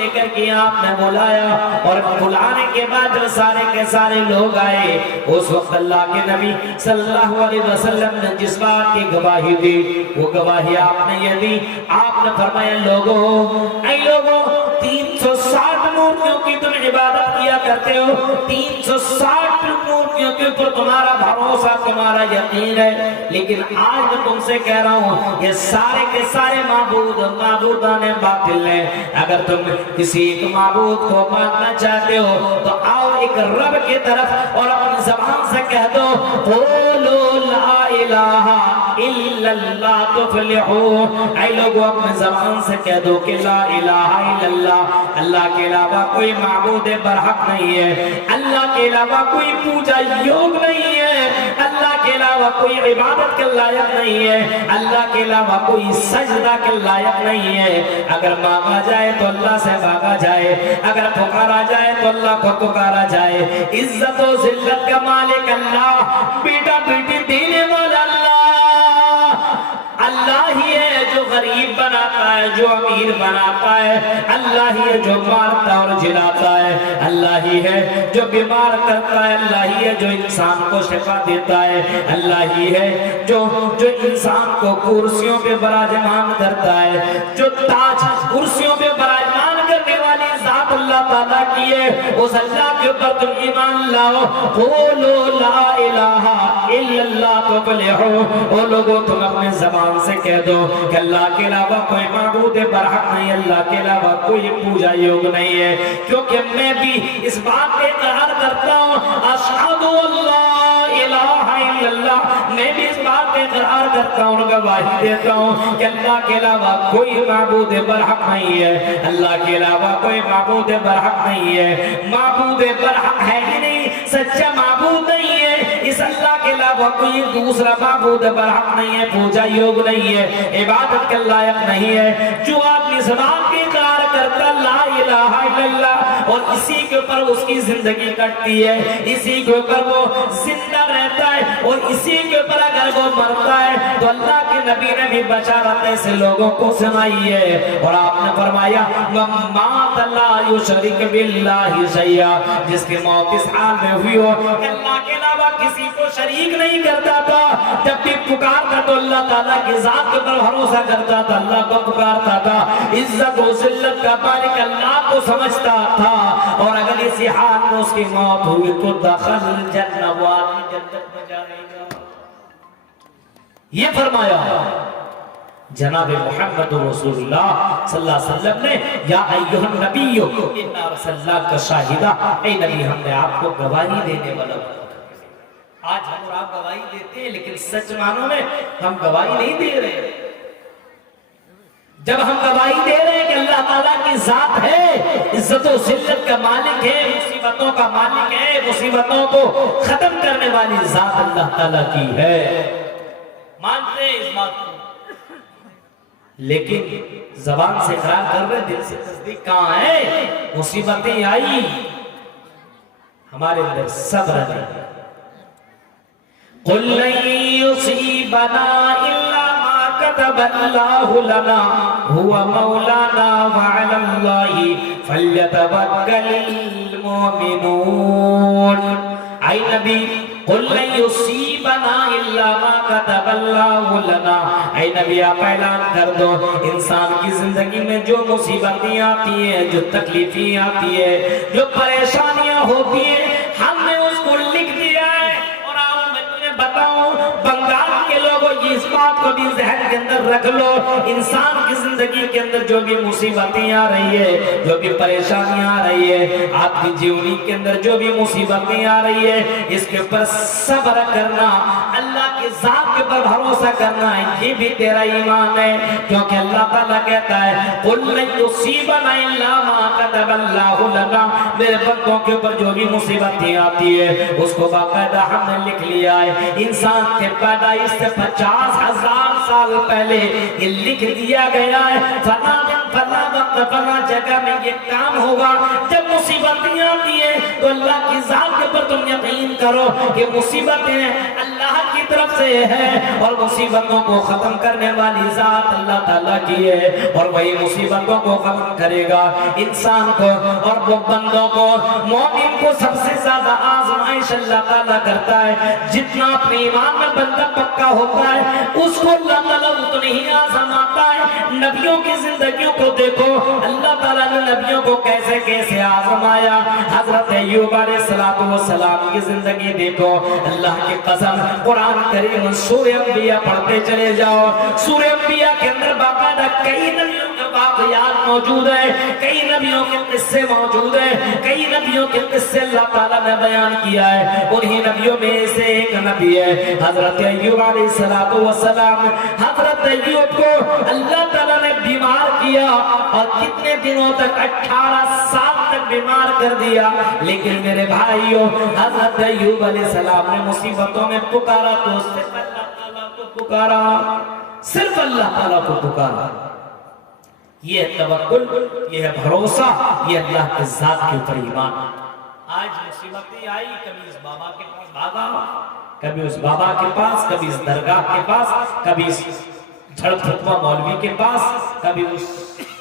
لے کر کے آپ نے بلایا، اور بلانے کے بعد جو سارے کے سارے لوگ آئے، اس وقت اللہ کے نبی صلی اللہ علیہ وسلم نے جس بات کی گواہی دی، وہ گواہی آپ نے یہ دی، آپ نے فرمایا لوگوں، اے لوگوں، 360 مورتیوں کی تم عبادت کیا کرتے ہو، 360 مورتیوں کے اوپر تمہارا بھروسہ، تمہارا یقین ہے، لیکن آج میں تم سے کہہ رہا ہوں یہ سارے کے سارے معبودان باطل ہیں۔ اگر تم کسی ایک معبود کو ماننا چاہتے ہو تو آؤ ایک رب کی طرف اور اپنی زبان سے کہہ دو قولوا لا الہ الا اللہ تفلحوا۔ اے لوگوں اپنی زبان سے کہہ دو کہ لا الہ الا اللہ، اللہ کے علاوہ کوئی معبود برحق نہیں ہے، اللہ کے علاوہ کوئی پوجا یوگ نہیں ہے، اللہ کے علاوہ کوئی عبادت کے لائق نہیں ہے، اللہ کے علاوہ کوئی سجدہ کے لائق نہیں ہے۔ اگر مانگا جائے تو اللہ سے مانگا جائے، اگر پکارا جائے تو اللہ کو پکارا جائے، عزت و ذلت کا مالک اللہ، بیٹا بیٹی دینے والا اللہ، اللہ ہی ہے جو غریب بناتا ہے، جو امیر بناتا ہے، اللہ ہی ہے جو مارتا اور جلاتا ہے، اللہ ہی ہے جو بیمار کرتا ہے، اللہ ہی ہے جو انسان کو شفا دیتا ہے، اللہ ہی ہے جو انسان کو کرسیوں پہ براجمان کرتا ہے، جو تاج کرسیوں پہ براجمان کرنے والی ذات اللہ تعالیٰ کی ہے، اس اللہ کے اوپر تم ایمان لاؤ۔ قولوا لا الہ الا اللہ تفلحوا۔ او لوگوں تم اپنے زبان سے کہہ دو کہ اللہ کے علاوہ کوئی معبود برحق نہیں، اللہ کے علاوہ کوئی پوجا یوگ نہیں ہے، کیونکہ میں بھی اس بات پہ اقرار کرتا ہوں، اشہد اللہ الہ الا اللہ، میں بھی اس بات پہ اقرار کرتا ہوں، گواہی دیتا ہوں کہ اللہ کے علاوہ کوئی معبود برحق نہیں ہے، اللہ کے علاوہ کوئی معبود برحق نہیں ہے، معبود برحق ہے ہی نہیں، سچا معبود نہیں ہے، اس اللہ کے علاوہ کوئی دوسرا معبود برحق نہیں ہے، پوجا یوگ نہیں ہے، عبادت کے لائق نہیں ہے۔ جو آدمی زبان کی اقرار کرتا لا الہ الا اللہ اور اسی کے اوپر اس کی زندگی کٹتی ہے، اسی کے اوپر وہ زندہ رہتا ہے اور اسی کے اوپر اگر وہ مرتا ہے تو اللہ کے نبی نے بھی بشارت ایسے لوگوں کو سنائی ہے، اور آپ نے فرمایا من مات لا یشرک باللہ شیئا، جس کی موت اس حال میں ہوئی ہو کہ اللہ کے علاوہ کسی کو شریک نہیں کرتا تھا، جب بھی پکارتا تو اللہ تعالیٰ کی ذات پر بھروسہ کرتا تھا، اللہ کو پکارتا تھا، عزت و ذلت کا مالک اللہ کو سمجھتا تھا، اور اگر اسی حال میں اس کی موت ہوئی تو دخل الجنہ، وہ آدمی جنت میں جائے گا۔ یہ فرمایا جناب محمد رسول اللہ صلی اللہ علیہ وسلم نے، یا ایھا النبی انا ارسلناک شاہدا، اے نبی ہم نے آپ کو گواہی دینے والا۔ آج ہم اور آپ گواہی دیتے ہیں لیکن سچ معنوں میں ہم گواہی نہیں دے رہے۔ جب ہم گواہی دے رہے ہیں کہ اللہ تعالیٰ کی ذات ہے، عزت و ذلت کا مالک ہے، مصیبتوں کا مالک ہے، مصیبتوں کو ختم کرنے والی ذات اللہ تعالیٰ کی ہے، مانتے ہیں اس بات کو، لیکن زبان سے اقرار کر رہے، دل سے تصدیق کہاں ہے؟ مصیبتیں آئی، ہمارے اندر صبر نہیں۔ قُلْ لَن يُصِيبَنَا إِلَّا مَا كَتَبَ اللَّهُ لَنَا هُوَ مَوْلَانَا وَعَلَى اللَّهِ فَلْيَتَوَكَّلِ الْمُؤْمِنُونَ۔ اے نبی قُلْ لَن يُصِيبَنَا إِلَّا مَا كَتَبَ اللَّهُ لَنَا، اے نبی آپ اعلان کر دو، انسان کی زندگی میں جو مصیبتیں آتی ہیں، جو تکلیفیں آتی ہیں، جو پریشانیاں ہوتی ہیں، ہم نے اس کو لکھ دیا ہے۔ بتاؤں بنگال کے لوگوں اس بات کو بھی ذہن کے اندر رکھ لو، انسان کی زندگی کے اندر جو بھی مصیبتیں آ رہی ہے، جو بھی پریشانیاں آ رہی ہے، آپ کی جیونی کے اندر جو بھی مصیبتیں آ رہی ہے، اس کے اوپر صبر کرنا، اللہ کی ذات کے اوپر بھروسہ کرنا، یہ بھی تیرا ایمان ہے، کیونکہ اللہ تعالیٰ کہتا ہے قُلْ لَن يُصِيبَنَا إِلَّا مَا كَتَبَ اللَّهُ لَنَا، میرے بندوں کے اوپر جو بھی مصیبتیں آتی ہے اس کو باقاعدہ ہم نے لکھ لیا ہے۔ انسان کے پیدائش سے 50,000 سال پہلے یہ لکھ دیا گیا ہے، فلا وقت فلاں جگہ میں یہ کام ہوگا. جب مصیبتیں آتی ہیں تو اللہ کی ذات کے اوپر تم یقین کرو کہ مصیبتیں اللہ کی طرف سے ہے اور مصیبتوں کو ختم کرنے والی ذات اللہ تعالیٰ کی ہے اور وہی مصیبتوں کو ختم کرے گا. انسان کو اور وہ بندوں کو مومن کو سب سے زیادہ آزمائش اللہ تعالیٰ کرتا ہے. جتنا اپنے ایمان میں بندہ پکا ہوتا ہے اس کو اللہ تعالیٰ اتنا ہی آزماتا ہے. نبیوں کی زندگیوں کو دیکھو, اللہ تعالیٰ نے نبیوں کو کیسے کیسے آزمایا. حضرت ایوب علیہ السلام کی زندگی دیکھو, اللہ کی قسم قرآن کریم سورہ انبیاء پڑھتے چلے جاؤ. سورہ انبیاء کے اندر باقاعدہ کئی نبیوں کے واقعات موجود ہیں, کئی نبیوں کے قصے موجود ہیں, کئی نبیوں کے قصے اللہ تعالیٰ نے بیان کیا ہے. انہی نبیوں میں سے ایک نبی ہے حضرت ایوب علیہ السلام. حضرت ایوب کو اللہ تعالیٰ نے بیمار کیا اور کتنے دنوں تک 18 سال تک بیمار کر دیا. لیکن میرے بھائیوں, حضرت ایوب علیہ السلام نے مصیبتوں میں پکارا تو صرف اللہ تعالیٰ کو پکارا, صرف اللہ تعالیٰ کو پکارا. یہ ہے توکل, یہ ہے بھروسہ, یہ اللہ کی ذات کے اوپر ایمان. آج مصیبتیں آئی, کبھی اس بابا کے پاس بھاگا, کبھی اس بابا کے پاس, کبھی اس درگاہ کے پاس, کبھی اس جھڑ پھٹوا مولوی کے پاس, کبھی اس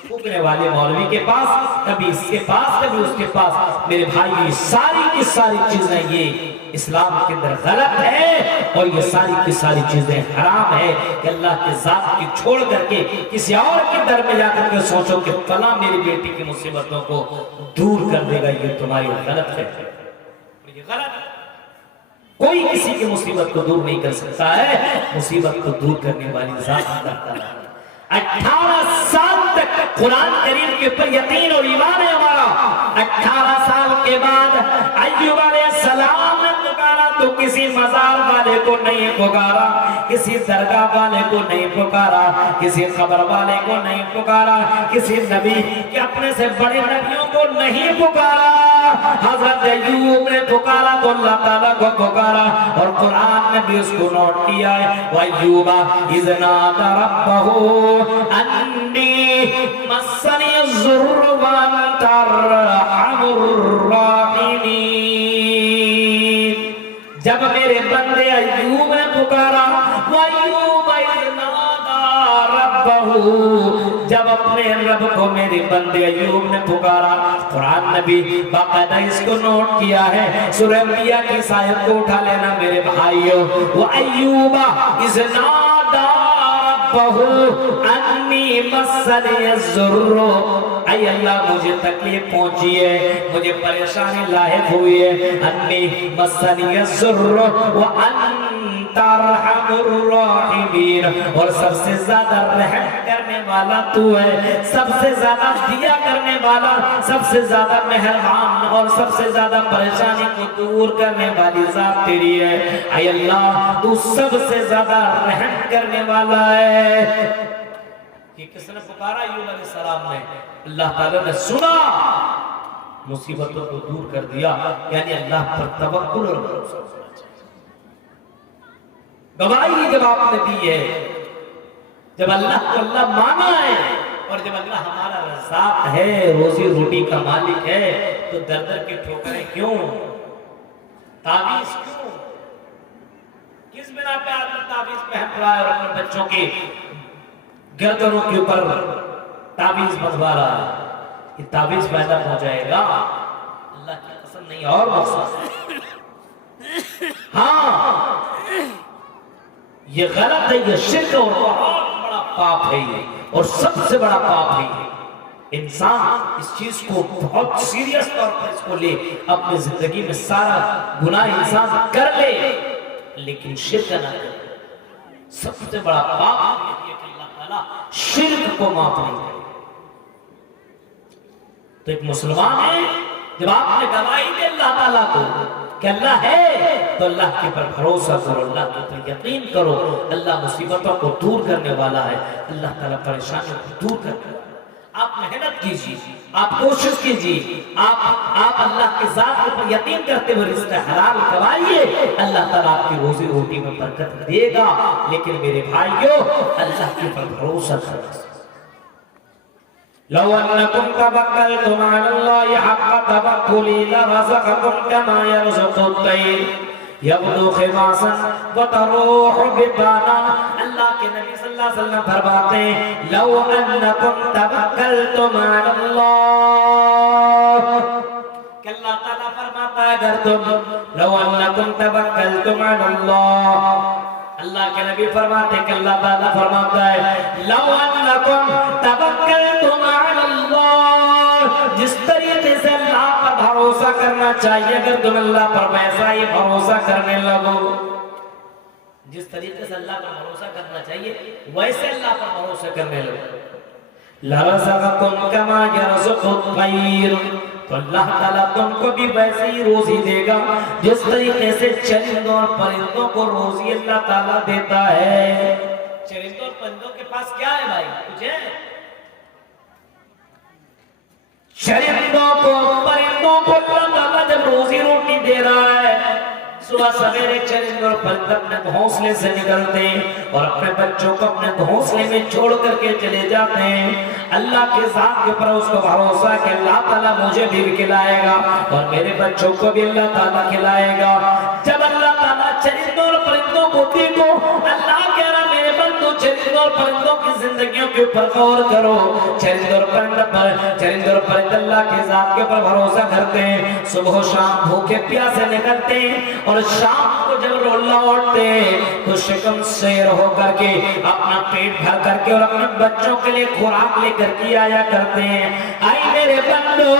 پھونکنے والے مولوی کے پاس, کبھی اس کے پاس, کبھی اس کے پاس. میرے بھائی یہ ساری کی ساری چیزیں یہ اسلام کے اندر غلط ہے اور یہ ساری کی ساری چیزیں حرام ہے کہ اللہ کے ذات کی چھوڑ کر کے کسی اور کے در میں جا کر کے سوچو کہ فلاں میری بیٹی کی مصیبتوں کو دور کر دے گا. یہ تمہاری غلط ہے, یہ غلط ہے. کوئی کسی کی مصیبت کو دور نہیں کر سکتا ہے, مصیبت کو دور کرنے والی ذات اللہ تعالیٰ. 18 سال تک قرآن کریم کے اوپر یقین اور ایمان ہے ہمارا. 18 سال کے بعد ایوب علیہ السلام نے پکارا تو کسی مزار والے کو نہیں پکارا, کسی درگاہ والے کو نہیں پکارا, کسی قبر والے کو نہیں پکارا, کسی نبی کے اپنے سے بڑے نبیوں کو نہیں پکارا. حضرت ایوب نے پکارا تو اللہ تعالیٰ کو پکارا اور قرآن نے بھی اس کو نوٹ کیا ہے. وَأَيُّوبَ إِذْ نَادَىٰ رَبَّهُ أَنِّي مَسَّنِيَ الضُّرُّ وَأَنتَ أَرْحَمُ الرَّاحِمِينَ. جب میرے بندے ایوب نے پکارا, وَأَيُّوبَ إِذْ نَادَىٰ رَبَّهُ, جب اپنے رب کو میرے بندے ایوب نے پکارا. قرآن نے بھی باقاعدہ اس کو نوٹ کیا ہے. سورہ انبیاء کی اس آیت کو اٹھا لینا میرے بھائیوں. وَأَيُّوبَ إِذْ نَادَىٰ رَبَّهُ أَنِّي مَسَّنِيَ الضُّرُّ, اے اللہ مجھے تکلیف پہنچی ہے, مجھے پریشانی لاحق ہوئی ہے. أَنِّي مَسَّنِيَ الضُّرُّ وَأَنْتَ أَرْحَمُ الرَّاحِمِينَ, اور سب سے زیادہ رحم کرنے والا تو ہے, سب سے زیادہ دیا کرنے والا, سب سے زیادہ مہربان اور سب سے زیادہ پریشانی کو دور کرنے والی ذات تیری ہے. اے اللہ تو سب سے زیادہ رحم کرنے والا ہے. یہ کس نے پکارا؟ ایوب علیہ السلام نے. اللہ تعالیٰ نے سنا, مصیبتوں کو دور کر دیا. یعنی اللہ پر توکل اور بھروسہ. گواہی جب آپ نے دی ہے, جب اللہ کو اللہ مانا ہے اور جب اللہ ہمارا رزاق ہے, روزی روٹی کا مالک ہے, تو در در کے ٹھوکریں کیوں, تعویذ کیوں, کس بنا پہ آدمی تعویذ پہن رہا ہے اور اپنے بچوں کی گردنوں کے اوپر تعویذ بندھوا رہا ہے؟ یہ تعویذ پیدا ہو جائے گا, اللہ کی قسم نہیں اور مقصد ہے. ہاں یہ غلط ہے, یہ شرک اور بہت بڑا پاپ ہے یہ, اور سب سے بڑا پاپ ہے یہ. انسان اس چیز کو بہت سیریس طور پر اس کو لے, اپنی زندگی میں سارا گناہ انسان کر لے لیکن شرک نہ کرے. سب سے بڑا پاپ یہ کہ اللہ تعالیٰ شرک کو معاف نہیں کرے. تو ایک مسلمان ہے, جب آپ نے گواہی دے اللہ تعالیٰ کو کہ اللہ ہے, تو اللہ کے پر بھروسہ کرو, اللہ کے پر یقین کرو. اللہ مصیبتوں کو دور کرنے والا ہے, اللہ تعالیٰ پریشانیوں کو دور کرنے والا ہے. آپ محنت کیجیے, آپ کوشش کیجیے, آپ اللہ کے ذات پر یقین کرتے ہوئے رزق حلال کمائیے, اللہ تعالیٰ آپ کی روزی روٹی میں برکت دے گا. لیکن میرے بھائیوں, اللہ کے پر بھروسہ کرو. لو انکم توکلتم علی اللہ حق توکلی لرزقکم کما یرزق الطیر یبدو خماسا وتروح بطانا. اللہ کے نبی صلی اللہ علیہ وسلم فرماتے ہیں لو انکم توکلتم علی اللہ، کہ اللہ تعالیٰ فرماتا ہے اگر تم لو انکم توکلتم علی اللہ، اللہ کے نبی فرماتے ہیں کہ اللہ تعالیٰ فرماتا ہے لو انکم توکلتم علی اللہ، جس طریقے سے اللہ پر بھروسہ کرنا چاہیے اگر تم اللہ پر ویسا ہی بھروسہ کرنے لگو، جس طریقے سے اللہ پر بھروسہ کرنا چاہیے ویسے اللہ پر بھروسہ کرنے لگو، لرزقکم کما یرزق الطیر، تو اللہ تعالیٰ تم کو بھی ویسے ہی روزی دے گا جس طریقے سے چرندوں اور پرندوں کو روزی اللہ تعالیٰ دیتا ہے. چرندوں اور پرندوں کے پاس کیا ہے بھائی؟ کچھ ہے؟ چرندوں کو پرندوں کو اللہ تعالیٰ جب روزی روٹی دے رہا ہے، صبح سویرے چرندے اور پرندے اپنے گھونسلے سے نکلتے ہیں اور اپنے بچوں کو اپنے گھونسلے میں چھوڑ کر کے چلے جاتے ہیں. اللہ کے ذات کے اوپر اس کو بھروسہ کہ اللہ تعالیٰ مجھے بھی کھلائے گا اور میرے بچوں کو بھی اللہ تعالیٰ کھلائے گا. جب اللہ تعالیٰ چرندوں اور پرندوں کو دیکھو، اللہ کہہ رہا میرے بندو چرندوں اور پرندوں کی زندگیوں کے اوپر غور کرو. چرندوں اور پرندے اللہ کے ذات کے اوپر بھروسہ کرتے ہیں، صبح و شام بھوکے پیاسے نکلتے ہیں اور شام کو جب لوٹتے ہیں تو شکم سیر ہو کر کے اپنا پیٹ بھر کر کے اور اپنے بچوں کے لیے خوراک لے کر کے آیا کرتے ہیں. آئی میرے بندو،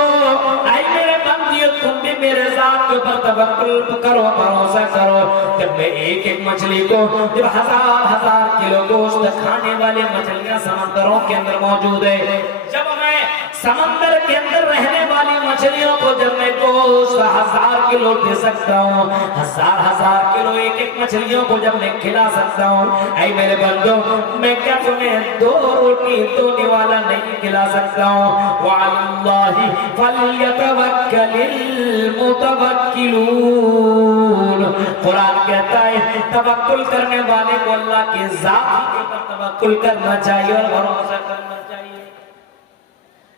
آئی میرے بندیو، تم بھی میرے ذات کے اوپر توکل کرو، بھروسہ کرو. جب میں ایک ایک مچھلی کو، جب ہزار کلو گوشت کھانے والی مچھلیاں سمندروں کے اندر موجود ہے، جب میں سمندر کے اندر رہنے والی مچھلیوں کو جب میں گوشت 1000 کلو دے سکتا ہوں، ہزار کلو ایک ایک مچھلیوں کو جب میں کھلا سکتا ہوں، اے میرے بندو میں کیا تمہیں 2 روٹی دھونے والا نہیں کھلا سکتا ہوں. وَعَلَى اللَّهِ فَلْيَتَوَكَّلِ الْمُتَوَكِّلُونَ. قرآن کہتا ہے توکل کرنے والے کو اللہ کی ذات کے اوپر توکل کرنا چاہیے اور بھروسہ کرنا چاہیے.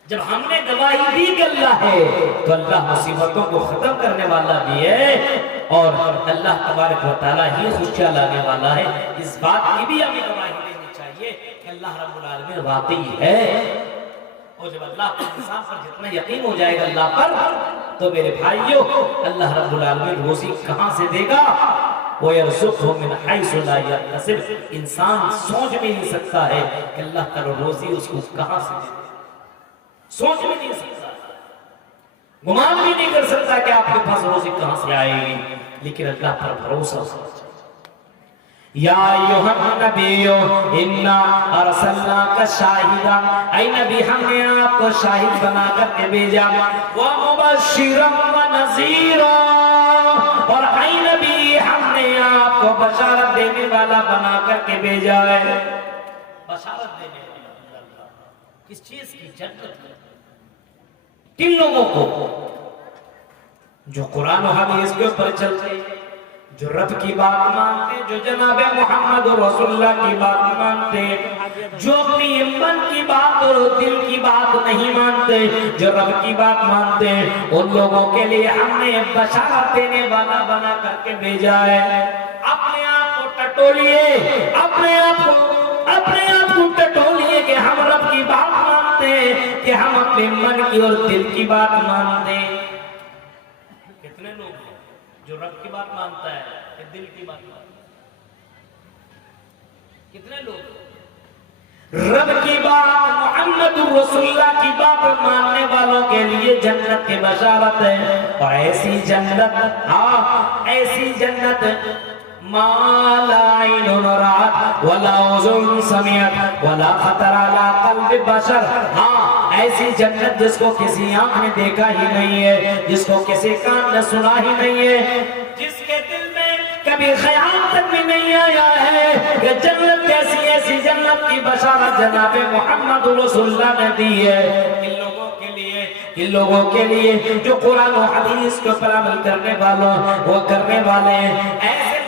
جب ہم نے گواہی دی کہ اللہ ہے تو اللہ مصیبتوں کو ختم کرنے والا بھی ہے اور اللہ تبارک و تعالیٰ ہی خوشیاں لانے والا ہے. اس بات کی بھی ہمیں گواہی دینی چاہیے کہ اللہ رب العالمین واقعی ہے. اور جب اللہ کے انسان پر جتنا یقین ہو جائے گا اللہ پر، تو میرے بھائیوں اللہ رب العالمین روزی کہاں سے دے گا؟ وَيَرْزُقْهُ مِنْ حَيْثُ لَا يَحْتَسِبُ. انسان سوچ بھی نہیں سکتا ہے کہ اللہ تعالیٰ روزی اس کو کہاں سے دے گا، سوچ بھی نہیں سکتا، گمان بھی نہیں کر سکتا کہ آپ کے پاس روزی کہاں سے آئے گی. لیکن اللہ پر بھروسہ ہونا چاہیے. یا ایھا النبی انا ارسلناک شاہدا، اے نبی ہم نے آپ کو شاہد بنا کر کے بھیجا، ومبشرا ونذیرا، اور اے نبی ہم نے آپ کو بشارت دینے والا بنا کر کے بھیجا ہے. بشارت دینے والا کس چیز کی؟ جنت کی. کن لوگوں کو؟ جو قرآن و حدیث کے اوپر چلتے ہیں، جو رب کی بات مانتے، جو جناب محمد رسول اللہ کی بات مانتے، جو اپنی من کی بات اور دل کی بات نہیں مانتے، جو رب کی بات مانتے، ان لوگوں کے لیے ہم نے بشارت دینے والا بنا کر کے بھیجا ہے. اپنے آپ کو ٹٹولیے، اپنے آپ کو ٹٹولیے کہ ہم رب کی بات مانتے ہیں، کہ ہم اپنے من کی اور دل کی بات مانتے ہیں. کتنے لوگ ہیں جو رب کی بات مانتا ہے کہ دل کی بات مانتا ہے؟ کتنے لوگ؟ رب کی بات، محمد رسول اللہ کی بات ماننے والوں کے لیے جنت کی بشارت ہے. اور ایسی جنت، ایسی جنت ما لا عین رأت ولا اذن سمعت ولا خطر علی قلب بشر. ایسی جنت جس کو کسی آنکھ نے دیکھا ہی نہیں ہے، جس کو کسی کان نے سنا ہی نہیں ہے، جس کے دل میں کبھی خیال تک بھی نہیں آیا ہے کہ جنت کیسی. ایسی جنت کی بشارت جناب محمد رسول اللہ نے دی ہے ان لوگوں کے لیے جو قرآن و حدیث کو پر عمل کرنے والوں وہ کرنے والے ہیں. ایسے